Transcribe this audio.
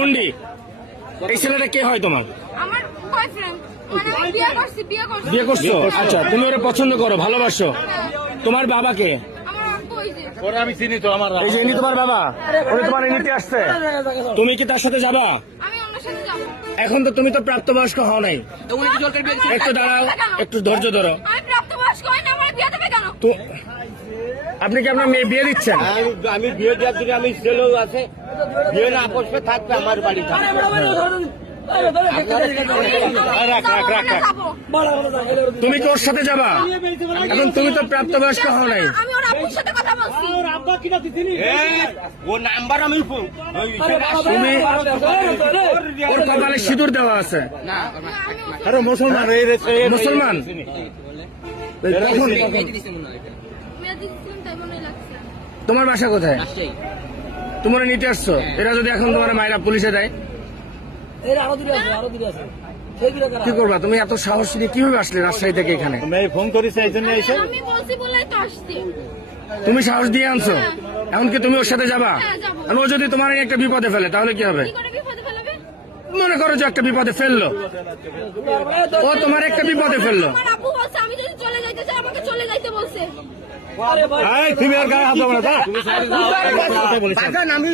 বুন্ডি, এই ছেলেটা কে হয় তোমার? আমার বয়ফ্রেন্ড, মানে আমি বিয়ে করছি। বিয়ে করছো? আচ্ছা, তুমি ওরা পছন্দ করো, ভালোবাসো। তোমার বাবা কে? আমার আব্বু ওই যে। ওরা আমি চিনি তো, আমার এই যে ইনি তোমার বাবা, উনি তোমার নিতে আসছে। তুমি কি তার সাথে যাবা? আমি ওনার সাথে যাবো। এখন তো তুমি তো প্রাপ্তবয়স্ক হও নাই। একটু দাঁড়াও, একটু ধৈর্য ধরো। আমি প্রাপ্তবয়স্ক হই না, আমার বিয়ে দেবে কেন? তো আপনি কি আপনার মেয়ে বিয়ে দিচ্ছেন? আমি বিয়ে দেওয়ার জন্য আমি ছেলেও আছে, বিয়ে না করছে থাকবে আমার বাড়ি থাকবে। তুমি কি ওর সাথে যাবা? এখন তুমি তো প্রাপ্তবয়স্ক হও নাই। আমি ওর আব্বুর সাথে কথা বলছি। ও নাম্বার আমি তুমি ওর কপালে সিঁদুর দেওয়া আছে। আরে মুসলমান, মুসলমান। কখন? মেয়ে দিচ্ছিলাম, তাই মনে লাগছে। তোমার বাসা কোথায়? তোমার নিতে আসছো? এরা যদি এখন তোমার মায়েরা পুলিশে দেয় কি করবা? তুমি এত সাহস নিয়ে কিভাবে আসলে রাজশাহী থেকে এখানে? মেয়ে ফোন করেছে এই জন্য এসে আমি বলছি বলেই তো আসছি। তুমি সাহস দিয়ে আনছো, এমনকি তুমি ওর সাথে যাবা? হ্যাঁ, যাবো। আর ও যদি তোমার একটা বিপদে ফেলে তাহলে কি হবে? কি করে বিপদে ফেলবে? মনে করো যে একটা বিপদে ফেললো, ও তোমার একটা বিপদে ফেললো। আমার আব্বু বলছে আমি যদি চলে যাইতে চাই আমাকে চলে যাইতে বলছে। তুমি আর গায়ে হাত দেবো না, যা। আমি